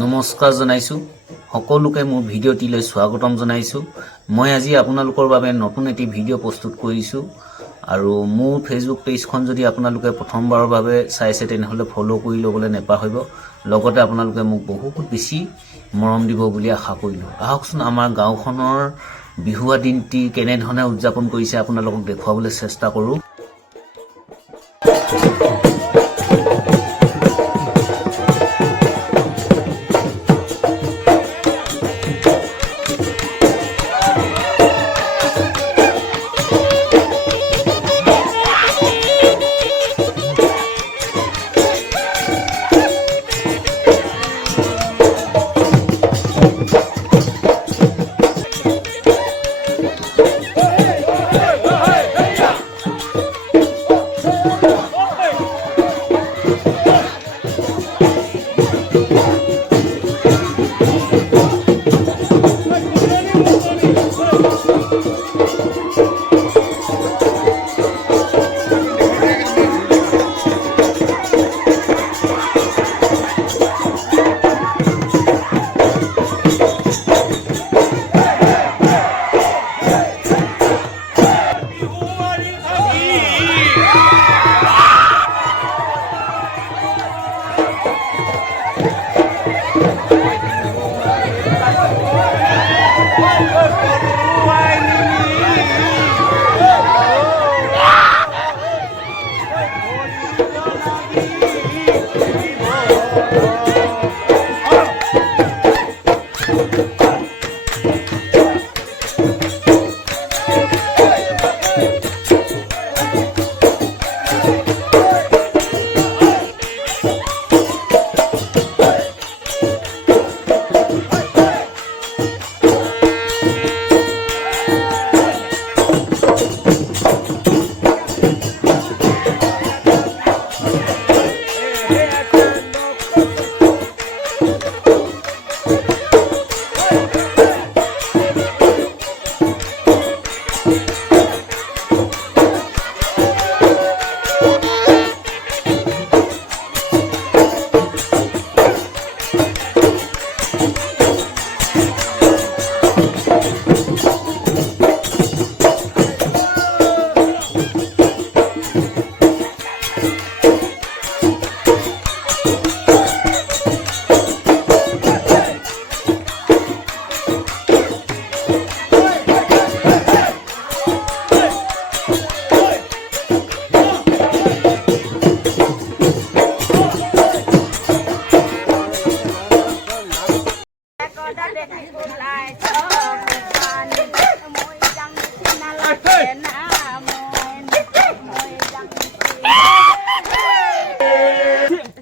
নমস্কাৰ জনাইছো সকলোকে মোৰ ভিডিঅ'টিলৈ স্বাগতম জনাইছো। মই আজি আপোনালোকৰ বাবে নতুন এটি ভিডিঅ' প্ৰস্তুত কৰিছো আৰু মোৰ ফেচবুক পেজখন যদি আপোনালোকে প্ৰথমবাৰৰ বাবে চাইছে তেনেহলে ফলো কৰি লবলৈ নেপাহৰিব। লগতে আপোনালোকে মোক বহুত বেছি মৰম দিব বুলি আশা কৰিলো। আহকচোন আমাৰ গাঁওখনৰ বিহুৱা দিনটি কেনে ধৰণে উদযাপন কৰিছে আপোনালোকক দেখুৱাবলৈ চেষ্টা কৰো।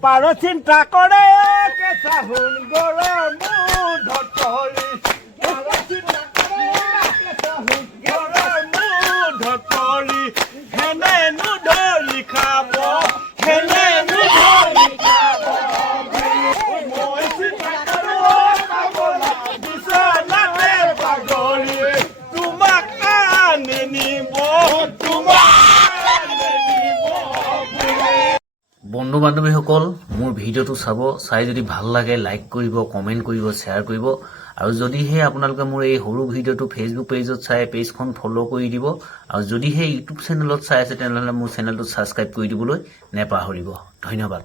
পাৰো চিন্তা কৰে কেঁচা সোণ গড়ৰ মুধত পৰি, পাৰো চিন্তা কৰে কেঁচা সোণ গড়ৰ মুধত পৰি, হেনে নুধৰি খাব, হেনে নুধৰি খাব। মই চিন্তা কৰো পাগলা বিচনাতে পাগলী, তোমাক আনি নিব, বন্ধু বান্ধৱীসকল, মোৰ ভিডিঅ'টো চাই যদি ভাল লাগে লাইক কৰিব, কমেণ্ট কৰিব, শ্বেয়াৰ কৰিব আৰু যদিহে আপোনালোকে মোৰ এই সৰু ভিডিঅ'টো ফেচবুক পেজত চাই পেজখন ফলো কৰি দিব আৰু যদিহে ইউটিউব চেনেলত চাই আছে তেনেহলে মোৰ চেনেলটো ছাবস্ক্ৰাইব কৰি দিবলৈ নেপাহৰিব। ধন্যবাদ।